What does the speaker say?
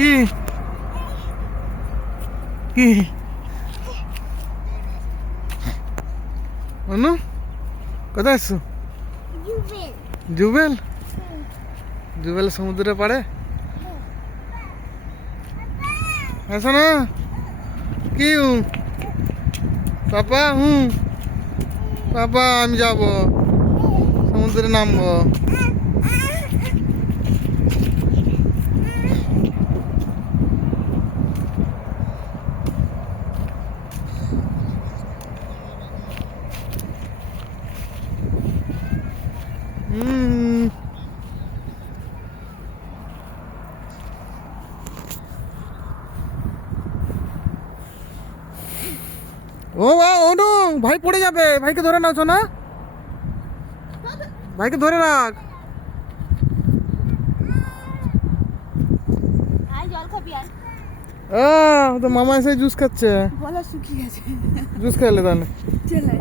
কি কি অনু কোথায় আসছো? জুবেল জুবেল সমুদ্রে পাড়ে আসো না কি পাপা পাপা আমি যাব সমুদ্রে নামবো। ও অনু ভাই পড়ে যাবে, ভাইকে ধরে নাও না, ভাইকে ধরে রাখ। তো মামা এসে জুস খাচ্ছে, গলা শুকিয়ে গেছে। জুস খেলে তাহলে চলে